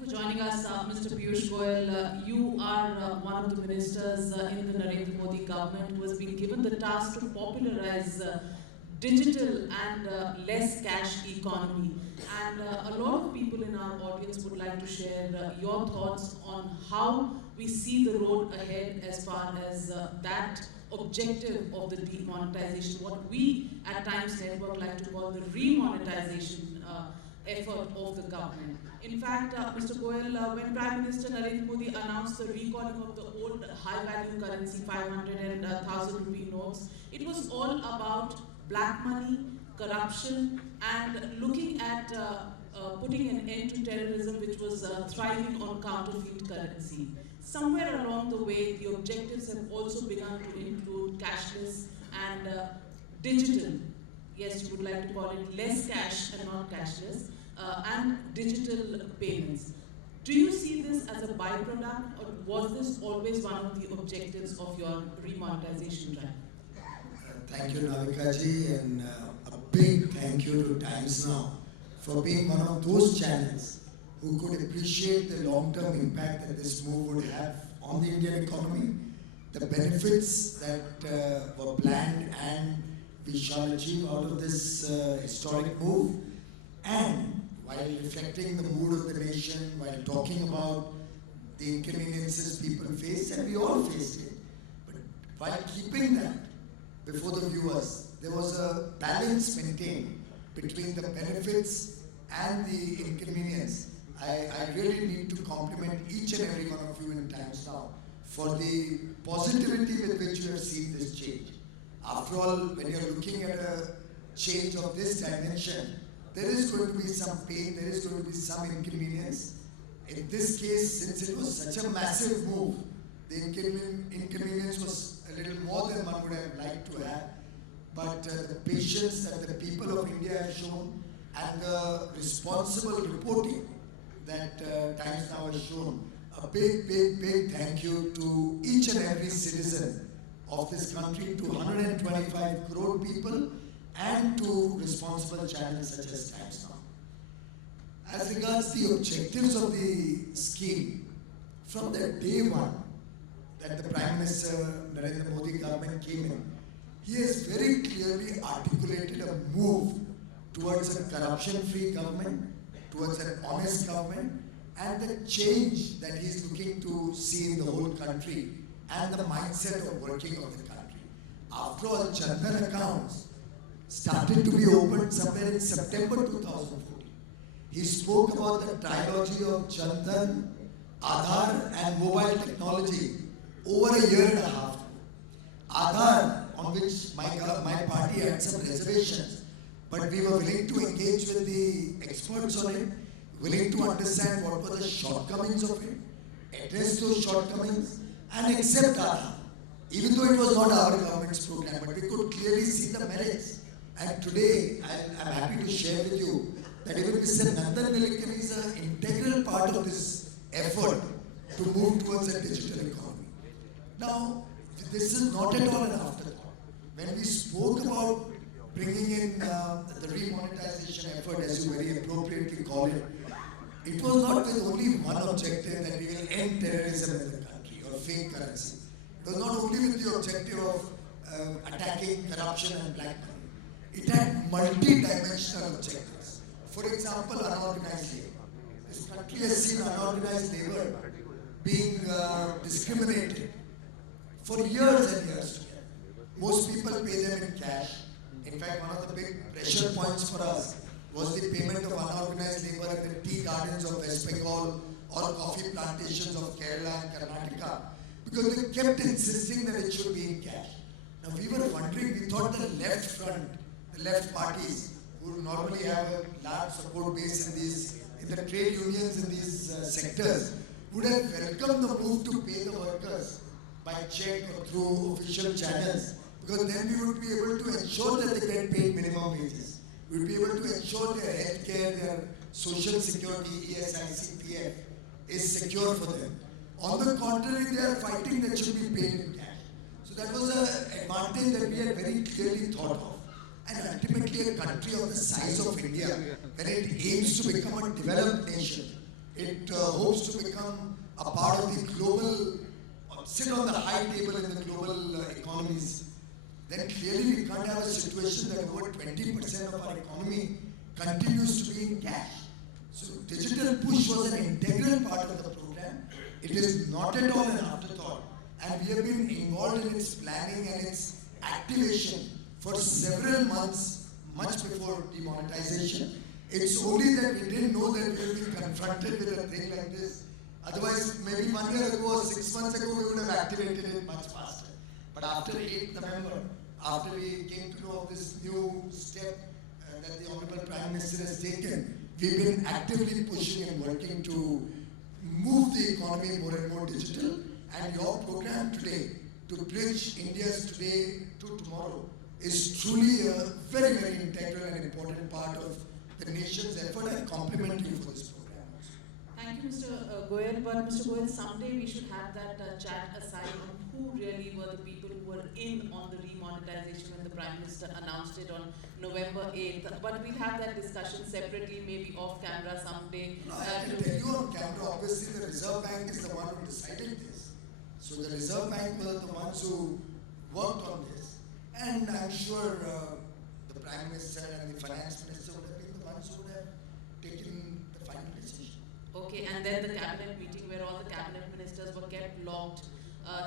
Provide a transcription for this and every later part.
you for joining us, Mr. Piyush Goyal. You are one of the ministers in the Narendra Modi government who has been given the task to popularize digital and less cash economy. And a lot of people in our audience would like to share your thoughts on how we see the road ahead as far as that objective of the demonetization, what we at Times Network like to call the remonetization effort of the government. In fact, Mr. Goyal, when Prime Minister Narendra Modi announced the recalling of the old high-value currency, 500 and 1,000 rupee notes, it was all about black money, corruption, and looking at putting an end to terrorism, which was thriving on counterfeit currency. Somewhere along the way, the objectives have also begun to include cashless and digital. Yes, you would like to call it less cash and not cashless, and digital payments. Do you see this as a byproduct, or was this always one of the objectives of your remonetization drive? Thank you, Navika ji, and a big thank you to Times Now for being one of those channels who could appreciate the long-term impact that this move would have on the Indian economy, the benefits that were planned and we shall achieve out of this historic move, and while reflecting the mood of the nation, while talking about the inconveniences people face, and we all faced it, but while keeping that before the viewers, there was a balance maintained between the benefits and the inconvenience. I really need to compliment each and every one of you in Times Now for the positivity with which you have seen this change. After all, when you're looking at a change of this dimension, there is going to be some pain, there is going to be some inconvenience. In this case, since it was such a massive move, the inconvenience was a little more than one would have liked to have. But the patience that the people of India have shown and the responsible reporting that Times Now has shown, a big, big, big thank you to each and every citizen of this country, to 125 crore people, and to responsible channels such as Times Now. As regards the objectives of the scheme, from the day one that the Prime Minister Narendra Modi government came in, he has very clearly articulated a move towards a corruption-free government, towards an honest government, and the change that he is looking to see in the whole country and the mindset of working of the country. After all, Chandan accounts started to be opened somewhere in September 2014. He spoke about the trilogy of Chandan, Aadhaar and mobile technology over a year and a half. Aadhaar, on which my party had some reservations, but we were willing to engage with the experts on it, willing to understand what were the shortcomings of it, address those shortcomings, and accept Aadhaar. Even though it was not our government's program, but we could clearly see the merits. And today, I'm happy to share with you that even Mr. Nandan Nilekani is an integral part of this effort to move towards a digital economy. Now, this is not at all an afterthought. When we spoke about bringing in the remonetization effort, as you very appropriately call it, it was not with only one objective that we will end terrorism in the country or fake currency. It was not only with the objective of attacking corruption and black money. It had multi-dimensional objectives. For example, unorganized labor. This country has seen unorganized labor being discriminated for years and years together. Most people pay them in cash. In fact, one of the big pressure points for us was the payment of unorganized labor in the tea gardens of West Bengal or coffee plantations of Kerala and Karnataka, because they kept insisting that it should be in cash. Now we were wondering, we thought the left front, the left parties, who normally have a large support base in the trade unions in these sectors, would have welcomed the move to pay the workers by check or through official channels, because then we would be able to ensure that they get paid minimum wages. We would be able to ensure their health care, their social security, ESIC, PF is secure for them. On the contrary, they are fighting that should be paid in cash. So that was an advantage that we had very clearly thought of. And ultimately, a country of the size of India, when it aims to become a developed nation, It hopes to become a part of the global, sit on the high table in the global economies. Then clearly we can't have a situation that over 20% of our economy continues to be in cash. So digital push was an integral part of the program. It is not at all an afterthought. And we have been involved in its planning and its activation for several months, much before demonetization. It's only that we didn't know that we will be confronted with a thing like this. Otherwise, maybe 1 year ago or 6 months ago, we would have activated it much faster. But after 8th November, after we came to know of this new step that the Honorable Prime Minister has taken, we've been actively pushing and working to move the economy more and more digital. And your program today, to bridge India's today to tomorrow, is truly a very, very integral and important part of the nation's effort. I compliment you for this program. Thank you, Mr. Goyal. But Mr. Goyal, someday we should have that chat aside on who really were the people who were in on the demonetization when the Prime Minister announced it on November 8th. But we'll have that discussion separately, maybe off camera someday. No, I can tell you on camera, obviously the Reserve Bank is the one who decided this. So the Reserve Bank were the ones who worked on this. And I'm sure the Prime Minister and the Finance Minister would have been the ones who would have taken the final decision. Okay, and then the cabinet meeting where all the cabinet ministers were kept locked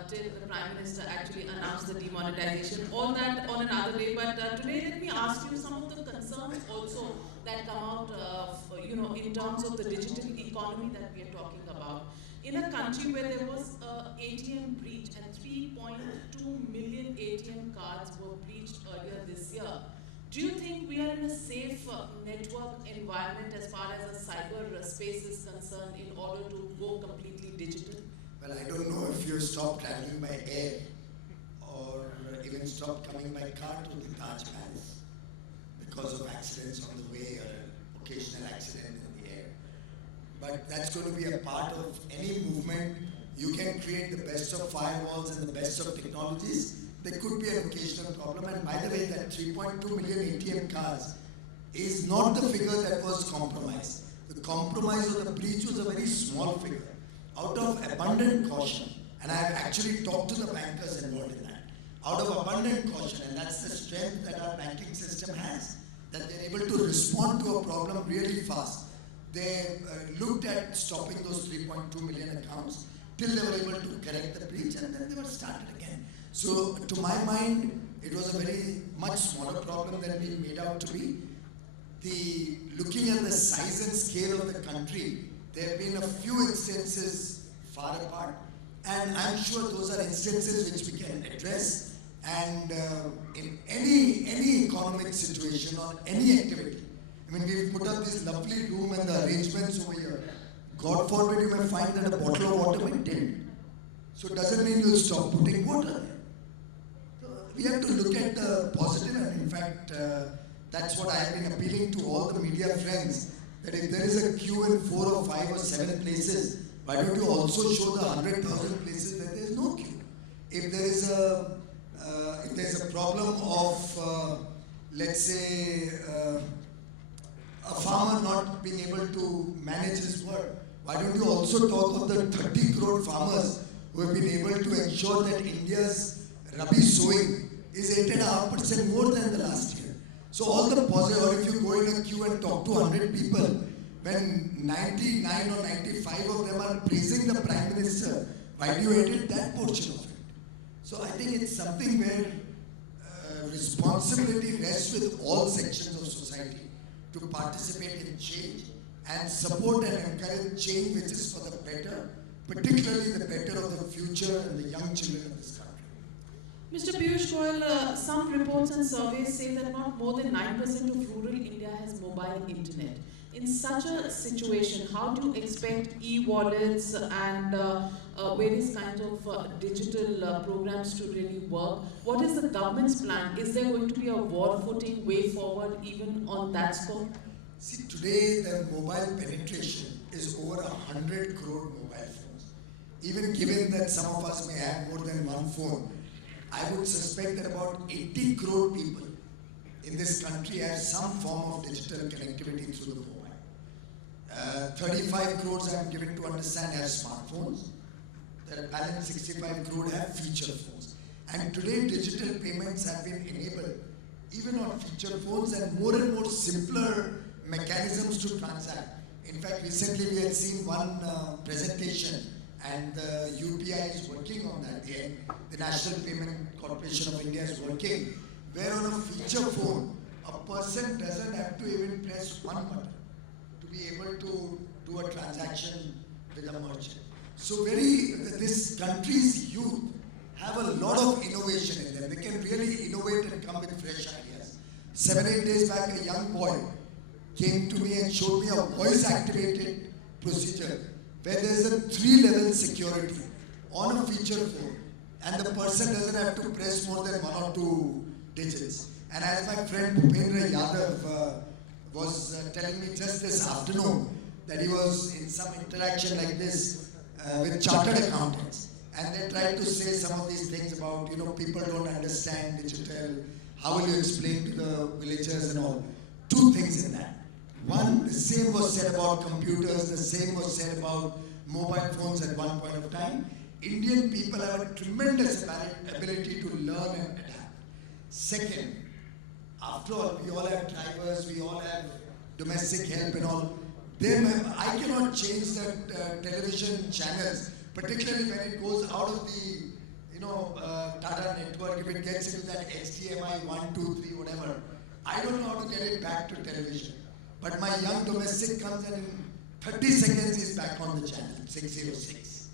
till the Prime Minister actually announced the demonetization. All that on another day. But today, let me ask you some of the concerns also that come out, in terms of the digital economy that we are talking about. In a country where there was an ATM breach and 3.2 million ATM cards were breached earlier this year, do you think we are in a safe network environment as far as the cyber space is concerned in order to go completely digital? Well, I don't know if you stopped traveling by air or even stopped coming by car to the Taj Palace because of accidents on the way or an occasional accident in the air. But that's going to be a part of any movement. You can create the best of firewalls and the best of technologies. There could be an occasional problem. And by the way, that 3.2 million ATM cards is not the figure that was compromised. The compromise or the breach was a very small figure. Out of abundant caution, and I have actually talked to the bankers involved in that, out of abundant caution, and that's the strength that our banking system has, that they're able to respond to a problem really fast. They looked at stopping those 3.2 million accounts till they were able to correct the breach, and then they were started again. So to my mind, it was a very much smaller problem than we made out to be. Looking at the size and scale of the country, there have been a few instances far apart, and I'm sure those are instances which we can address. And in any economic situation or any activity, I mean, we've put up this lovely room and the arrangements over here. God forbid you may find that a bottle of water went in. So it doesn't mean you'll stop putting water there. So we have to look at the positive, and in fact, that's what I have been appealing to all the media friends, that if there is a queue in 4 or 5 or 7 places, why don't you also show the 100,000 places where there is no queue? If there is a problem of, let's say, a farmer not being able to manage his work, why don't you also talk of the 30 crore farmers who have been able to ensure that India's Rabi sowing is 8.5% more than the last year? So all the positive, or if you go in a queue and talk to 100 people, when 99 or 95 of them are praising the Prime Minister, why do you edit that portion of it? So I think it's something where responsibility rests with all sections of society to participate in change and support and encourage change which is for the better, particularly the better of the future and the young children of this country. Mr. Piyush Goyal, some reports and surveys say that not more than 9% of rural India has mobile internet. In such a situation, how do you expect e-wallets and various kinds of digital programs to really work? What is the government's plan? Is there going to be a war footing way forward even on that score? See, today the mobile penetration is over 100 crore mobile phones. Even given that some of us may have more than one phone, I would suspect that about 80 crore people in this country have some form of digital connectivity through the mobile. 35 crores I'm given to understand have smartphones. The balance 65 crore have feature phones. And today digital payments have been enabled even on feature phones and more simpler mechanisms to transact. In fact, recently we had seen one presentation and the UPI is working on that. The National Payment Corporation of India is working where on a feature phone, a person doesn't have to even press one button to be able to do a transaction with a merchant. So this country's youth have a lot of innovation in them. They can really innovate and come with fresh ideas. 7-8 days back, a young boy came to me and showed me a voice-activated procedure where there is a 3-level security on a feature phone and the person doesn't have to press more than 1 or 2 digits. And as my friend Bhupendra Yadav was telling me just this afternoon that he was in some interaction like this with chartered accountants. And they tried to say some of these things about, people don't understand digital, how will you explain to the villagers and all. 2 things in that. One, the same was said about computers, the same was said about mobile phones at one point of time. Indian people have a tremendous ability to learn and adapt. Second, after all, we all have drivers, we all have domestic help and all. I cannot change the television channels, particularly when it goes out of the Tata network, if it gets into that HDMI 1, 2, 3, whatever. I don't know how to get it back to television. But my young domestic comes and in 30 seconds he's back on the channel, 606.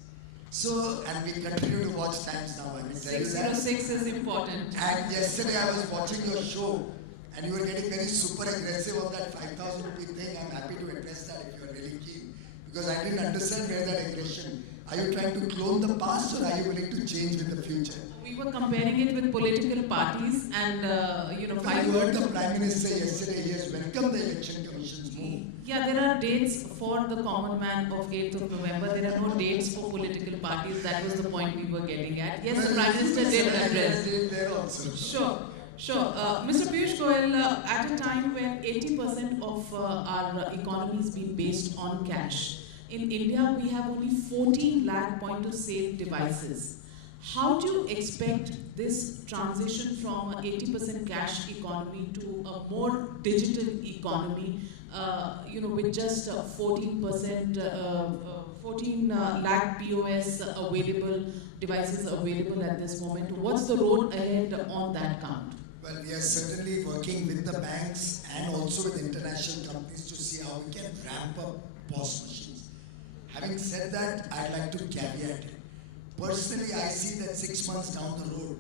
So, and we continue to watch Times Now. I mean, 606 is important. And yesterday I was watching your show and you were getting very super aggressive on that 5,000 rupee thing. I'm happy to address that if you are really keen. Because I didn't understand where that aggression. Are you trying to clone the past or are you willing to change with the future? We were comparing it with political parties and, I heard the Prime Minister yesterday, he has welcomed the Election Commission's move. Yeah, there are dates for the common man of 8th of November. There are no dates for political parties. That was the point we were getting at. Yes, the Prime Minister did address. There also. Sure. Mr. Piyush Goyal, at a time when 80% of our economy is being based on cash, in India we have only 14 lakh point-of-sale devices. How do you expect this transition from an 80% cash economy to a more digital economy, with just 14 lakh POS devices available at this moment? What's the road ahead on that count? Well, we are certainly working with the banks and also with international companies to see how we can ramp up POS machines. Having said that, I'd like to caveat it. Personally, I see that 6 months down the road,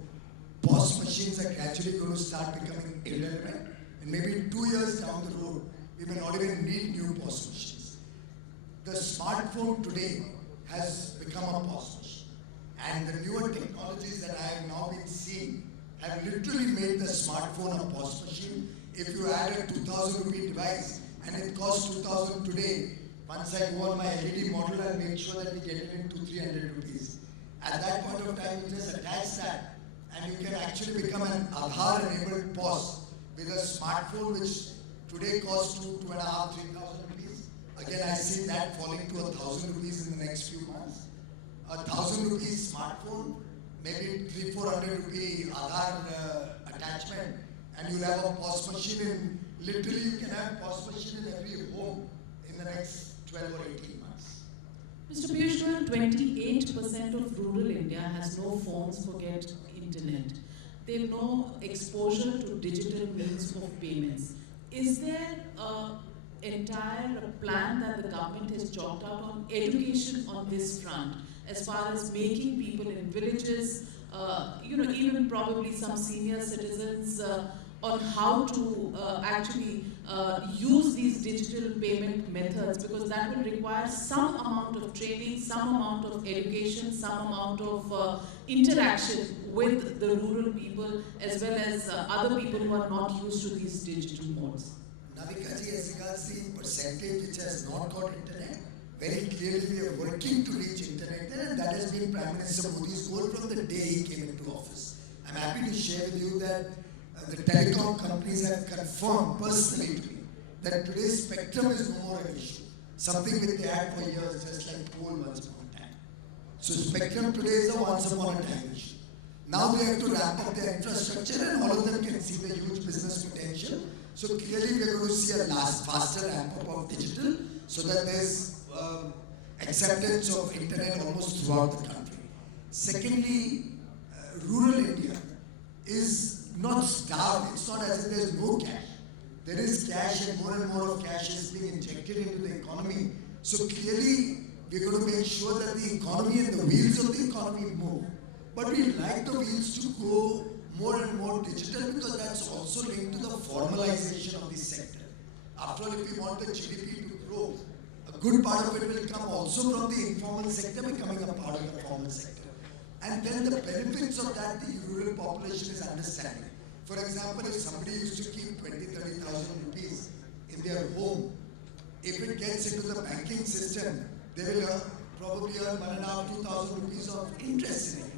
POS machines are gradually going to start becoming irrelevant. And maybe 2 years down the road, we may not even need new POS machines. The smartphone today has become a POS machine. And the newer technologies that I have now been seeing have literally made the smartphone a POS machine. If you add a 2,000 rupee device and it costs 2,000 today, once I go on my LED model, I'll make sure that we get it into 300 rupees. At that point of time, you just attach that and you can actually become an Aadhaar-enabled POS with a smartphone which today costs 2,500, 3,000 rupees. Again, I see that falling to 1,000 rupees in the next few months. 1,000 rupees smartphone, maybe 300-400 rupee Aadhaar attachment, and you'll have a POS machine in, literally you can have POS machine in every home in the next 12 or 18 months. Mr. Piyush Goyal, 28% of rural India has no phones, forget internet. They have no exposure to digital means of payments. Is there an entire plan that the government has chalked out on education on this front, as far as making people in villages, even probably some senior citizens, on how to actually use these digital payment methods, because that will require some amount of training, some amount of education, some amount of interaction with the rural people as well as other people who are not used to these digital modes. Navika ji, as regards the percentage which has not got internet, very clearly we are working to reach internet there, and that has been Prime Minister Modi's goal from the day he came into office. I'm happy to share with you that the telecom companies have confirmed personally to me that today's spectrum is no more an issue. something which they had for years, just like coal once upon a time. So spectrum today is a once upon a time issue. Now they have to ramp up their infrastructure and all of them can see the huge business potential. So clearly we are going to see a faster ramp up of digital so that there's acceptance of internet almost throughout the country. Secondly, rural India is not starved. It's not as if there's no cash. There is cash and more of cash is being injected into the economy. So clearly we're going to make sure that the economy and the wheels of the economy move. But we like the wheels to go more and more digital because that's also linked to the formalization of the sector. After all, if we want the GDP to grow, a good part of it will come also from the informal sector becoming a part of the formal sector. And then the benefits of that the rural population is understanding. For example, if somebody used to keep 20,000-30,000 rupees in their home, if it gets into the banking system, they will probably earn 1,500-2,000 rupees of interest in it.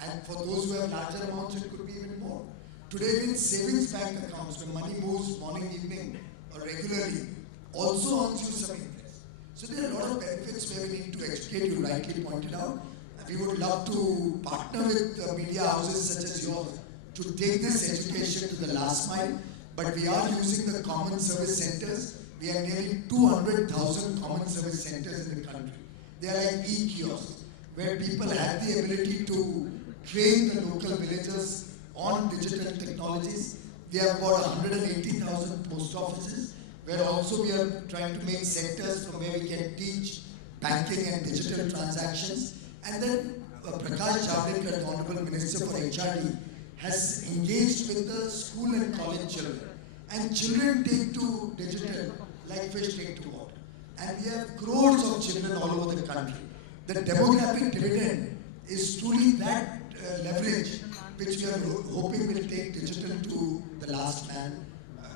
And for those who have larger amounts, it could be even more. Today, in savings bank accounts, when money moves morning, evening, or regularly, also earns you some interest. So there are a lot of benefits where we need to educate. You rightly pointed out. We would love to partner with media houses such as yours to take this education to the last mile. But we are using the common service centers. We have nearly 200,000 common service centers in the country. They are like e-kiosks, where people have the ability to train the local villagers on digital technologies. We have about 180,000 post offices, where also we are trying to make centers from where we can teach banking and digital transactions. And then Prakash Javadekar, the Honorable Minister for HRD, has engaged with the school and college children. And children take to digital like fish take to water. And we have crores of children all over the country. The demographic dividend is truly that leverage which we are hoping will take digital to the last man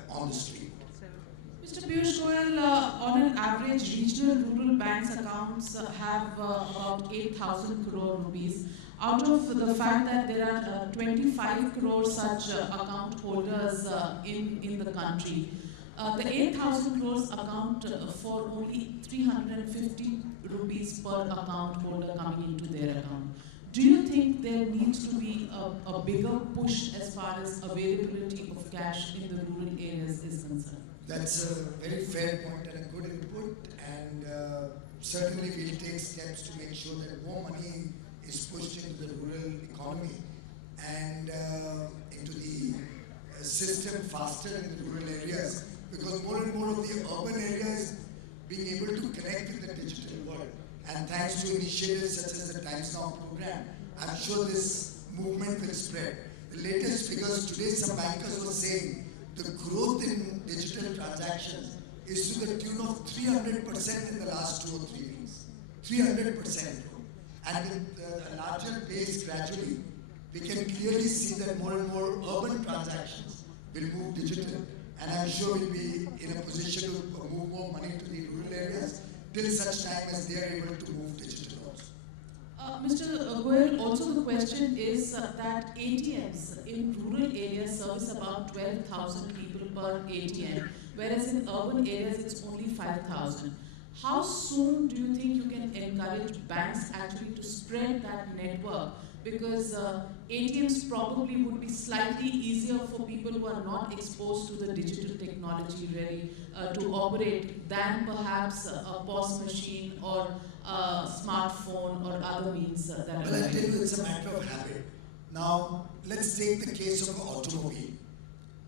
on the street. Mr. Piyush Goyal, on an average, regional rural banks accounts have about 8,000 crore rupees. Out of the fact that there are 25 crore such account holders in the country, the 8,000 crores account for only 350 rupees per account holder coming into their account. Do you think there needs to be a bigger push as far as availability of cash in the rural areas is concerned? That's a very fair point and a good input, and certainly we'll take steps to make sure that more money is pushed into the rural economy and into the system faster in the rural areas, because more and more of the urban areas being able to connect with the digital world. And thanks to initiatives such as the Times Now program, I'm sure this movement will spread. The latest figures today, some bankers were saying the growth in digital transactions is to the tune of 300% in the last 2 or 3 weeks. 300%. And with a larger base gradually, we can clearly see that more and more urban transactions will move digital. And I'm sure we'll be in a position to move more money to the rural areas till such time as they are able to move digital also. Mr. Goyal, also the question is that ATMs in rural areas service about 12,000 people per ATM, whereas in urban areas it's only 5,000. How soon do you think you can encourage banks actually to spread that network? Because ATMs probably would be slightly easier for people who are not exposed to the digital technology really to operate than perhaps a POS machine or a smartphone or other means that are Well, I tell you, it's a matter of habit. Now, let's take the case of an automobile.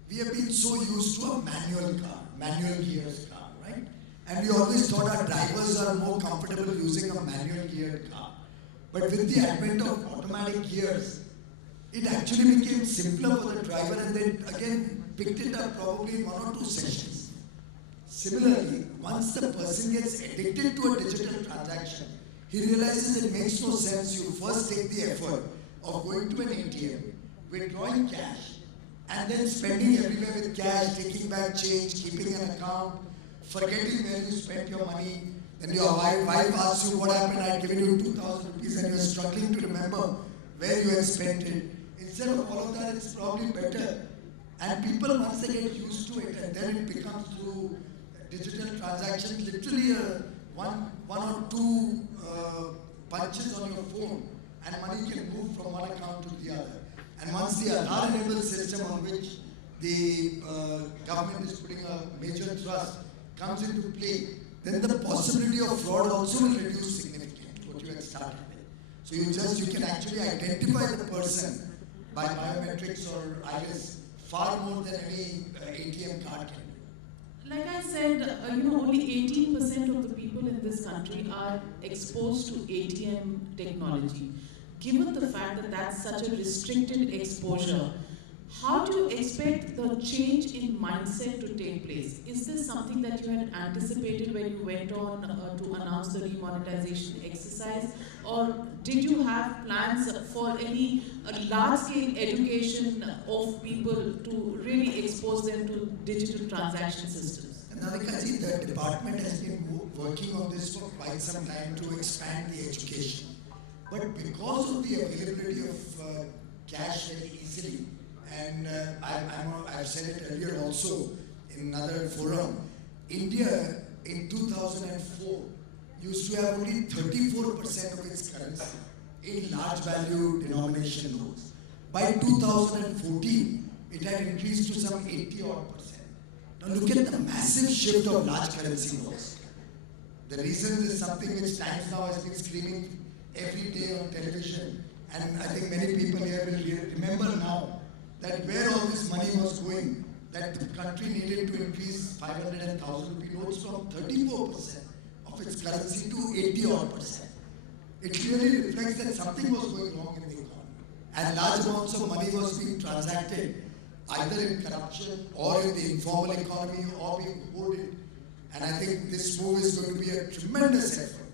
We have been so used to a manual car, manual gears car, right? And we always thought our drivers are more comfortable using a manual geared car. But with the advent of automatic gears, it actually became simpler for the driver and then again picked it up probably in 1 or 2 sessions. Similarly, once the person gets addicted to a digital transaction, he realizes it makes no sense. You first take the effort of going to an ATM, withdrawing cash, and then spending everywhere with cash, taking back change, keeping an account, forgetting where you spent your money. Then your wife asks you what happened, I had given you 2,000 rupees and you're struggling to remember where you had spent it. Instead of all of that, it's probably better. And people, once they get used to it, and then it becomes through digital transactions, literally a one or two punches on your phone and money can move from one account to the other. And once the Aadhaar-enabled system on which the government is putting a major thrust comes into play, then the possibility of fraud also will reduce significantly, what you had started with. So you can actually identify the person by biometrics or iris far more than any ATM card can do. Like I said, only 18% of the people in this country are exposed to ATM technology. Given the fact that that's such a restricted exposure, how do you expect the change in mindset to take place? Is this something that you had anticipated when you went on to announce the demonetization exercise? Or did you have plans for any large-scale education of people to really expose them to digital transaction systems? Navikaji, the department has been working on this for quite some time to expand the education. But because of the availability of cash very easily, and I've said it earlier also in another forum, India in 2004 used to have only 34% of its currency in large value denomination notes. By 2014, it had increased to some 80-odd percent. Now look at the massive shift of large currency notes. The reason is something which Times Now has been screaming every day on television, and I think many people here will remember now that where all this money was going, that the country needed to increase 500 and 1,000 rupee notes from 34% of its currency to 80-odd percent. It clearly reflects that something was going wrong in the economy. And large amounts of money was being transacted either in corruption or in the informal economy or being hoarded. And I think this move is going to be a tremendous effort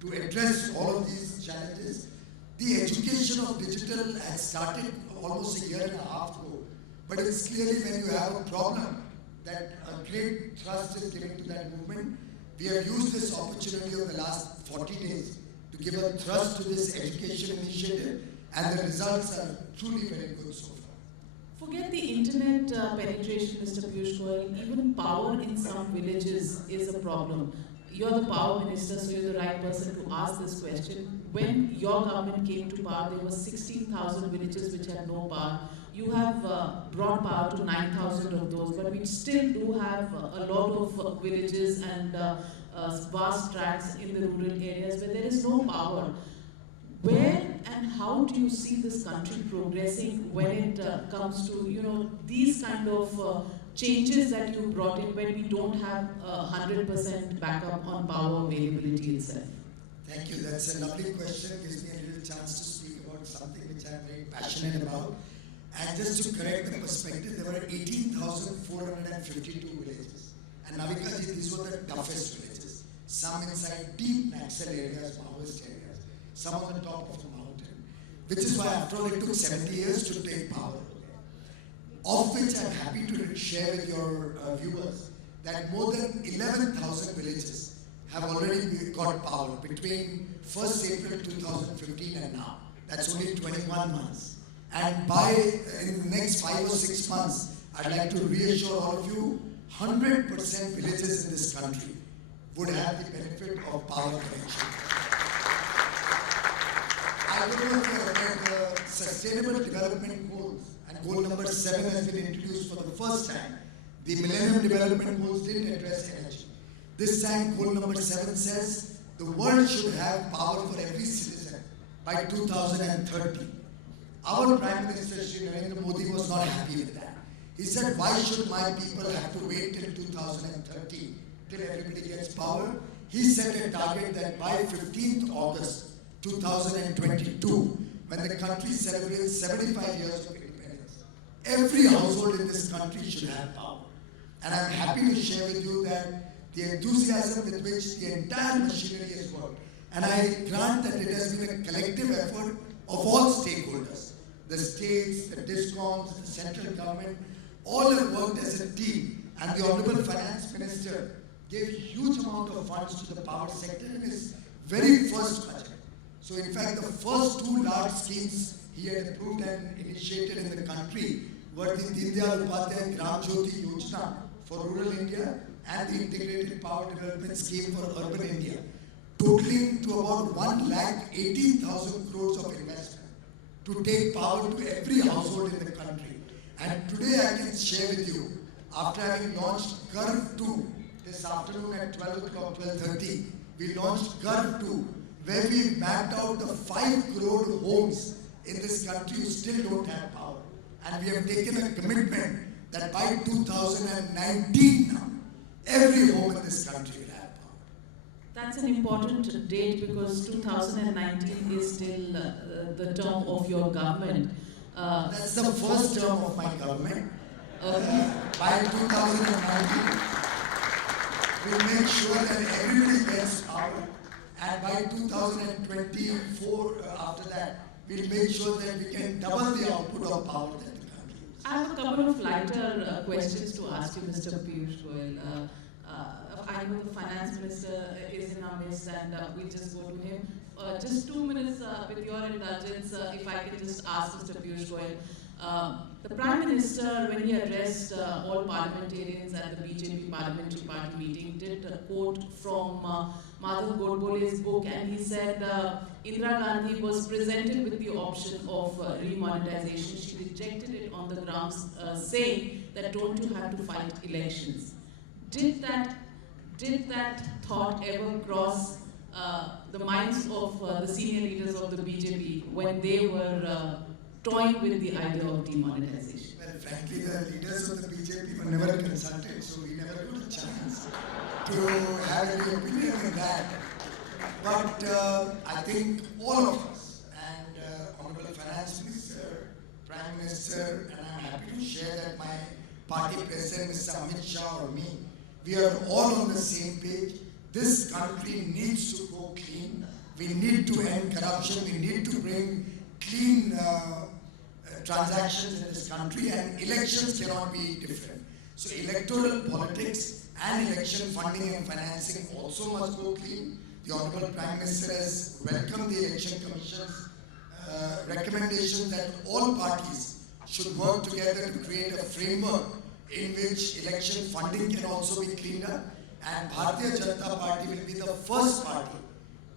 to address all of these challenges. The education of digital has started almost a year and a half ago, but it's clearly when you have a problem that a great thrust is given to that movement. We have used this opportunity of the last 40 days to give a thrust to this education initiative, and the results are truly very good so far. Forget the internet penetration, Mr. Piyush Goyal. Even power in some villages is a problem. You're the power minister, so you're the right person to ask this question. When your government came to power, there were 16,000 villages which had no power. You have brought power to 9,000 of those, but we still do have a lot of villages and vast tracts in the rural areas where there is no power. Where and how do you see this country progressing when it comes to these kind of changes that you brought in when we don't have 100% backup on power availability itself? Thank you. That's a lovely question. It gives me a little chance to speak about something which I'm very passionate about. And just to correct the perspective, there were 18,452 villages. And Navikaji, these were the toughest villages. Some inside deep Naxal areas, Maoist areas. Some on the top of a mountain. Which is why after all it took 70 years to take power. Of which I'm happy to share with your viewers that more than 11,000 villages have already got power between 1st April 2015 and now. That's only 21 months. And in the next 5 or 6 months, I'd like to reassure all of you, 100% villages in this country would have the benefit of power connection. I don't know if you have read the Sustainable Development Goals, and goal number 7 has been introduced for the first time. The Millennium Development Goals didn't address energy. This time, goal number 7 says the world should have power for every citizen by 2030. Our Prime Minister, Shri Narendra Modi, was not happy with that. He said, why should my people have to wait till 2030 till everybody gets power? He set a target that by 15th August 2022, when the country celebrates 75 years of independence, every household in this country should have power. And I'm happy to share with you that the enthusiasm with which the entire machinery has worked, and I grant that it has been a collective effort of all stakeholders, the states, the DISCOMs, the central government, all have worked as a team, and the Honorable Finance Minister gave a huge amount of funds to the power sector in his very first budget. So in fact, the first 2 large schemes he had approved and initiated in the country were the Deen Dayal Upadhyay Gram Jyoti Yojana for rural India and the Integrated Power Development Scheme for Urban India, totaling to about 1,18,000 crores of investment to take power to every household in the country. And today I can share with you, after having launched GARV 2 this afternoon at 12 o'clock, 12:30, we launched GARV 2, where we mapped out the 5 crore homes in this country who still don't have power. And we have taken a commitment that by 2019 now, every home in this country will have power. That's an important date because 2019 is still the term of your government. That's the first term of my government. Okay. By 2019, we'll make sure that everybody gets power. And by 2024, after that, we'll make sure that we can double the output of power that the country uses. I have a couple of lighter questions to ask you, Mr. Piyush Goyal. I know the finance minister is in our midst and we'll just go to him. Just 2 minutes with your indulgence, if I can just ask Mr. Piyush Goyal. The Prime Minister, when he addressed all parliamentarians at the BJP Parliamentary Party meeting, did a quote from Madhav Godbole's book, and he said Indira Gandhi was presented with the option of remonetization. She rejected it on the grounds saying that don't you have to fight elections. Did that thought ever cross the minds of the senior leaders of the BJP when they were toying with the idea of demonetization? Well, frankly, the leaders of the BJP were never consulted, so we never got a chance to have any opinion on that. But I think all of us, and Honorable Finance Minister, Prime Minister, and I'm happy to share that my party president, Mr. Amit Shah, or me, we are all on the same page. This country needs to go clean. We need to end corruption. We need to bring clean transactions in this country, and elections cannot be different. So electoral politics and election funding and financing also must go clean. The Honorable Prime Minister has welcomed the Election Commission's recommendation that all parties should work together to create a framework in which election funding can also be cleaned up, and Bharatiya Janata Party will be the first party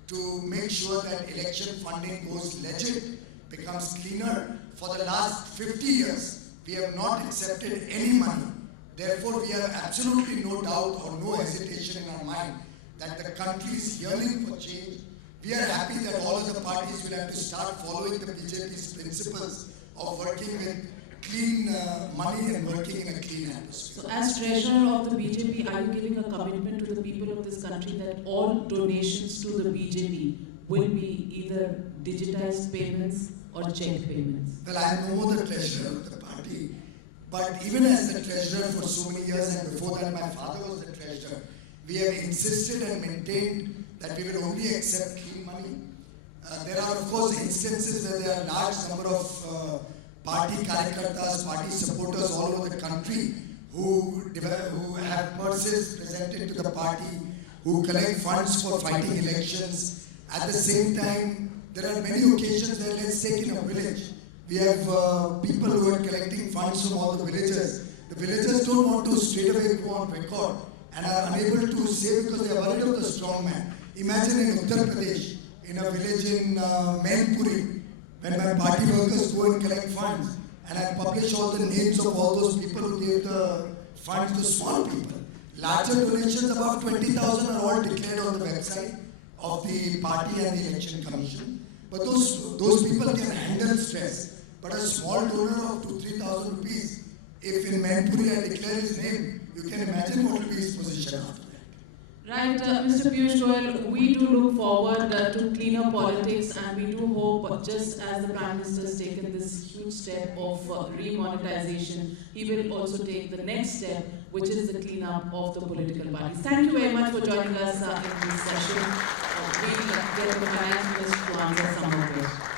to make sure that election funding goes legit, becomes cleaner. For the last 50 years, we have not accepted any money. Therefore, we have absolutely no doubt or no hesitation in our mind that the country is yearning for change. We are happy that all of the parties will have to start following the BJP's principles of working with clean money and working in a clean atmosphere. So as treasurer of the BJP, are you giving a commitment to the people of this country that all donations to the BJP will be either digitized payments or check payments? Well, I am no more the treasurer of the party, but even as the treasurer for so many years, and before that my father was the treasurer, we have insisted and maintained that we will only accept clean money. There are of course instances where there are large number of party karyakartas, party supporters all over the country who have purses presented to the party, who collect funds for fighting elections. At the same time, there are many occasions where, let's take in a village, we have people who are collecting funds from all the villagers. The villagers don't want to straight away go on record and are unable to say because they are worried of the strong man. Imagine in Uttar Pradesh, in a village in Mainpuri, when my party workers go and collect funds, and I publish all the names of all those people who gave the funds to small people. Larger donations, about 20,000, are all declared on the website of the party and the election commission. But those people can handle stress. But a small donor of 2,000-3,000 rupees, if in Mainpuri I declare his name, you can imagine what will be his position after that. Right, Mr. Piyush Goyal, we do look forward to cleaner politics, and we do hope, just as the Prime Minister has taken this huge step of remonetization, he will also take the next step, which is the cleanup of the political parties. Thank you very much for joining us in this session. We'll get the finance minister to answer some of this.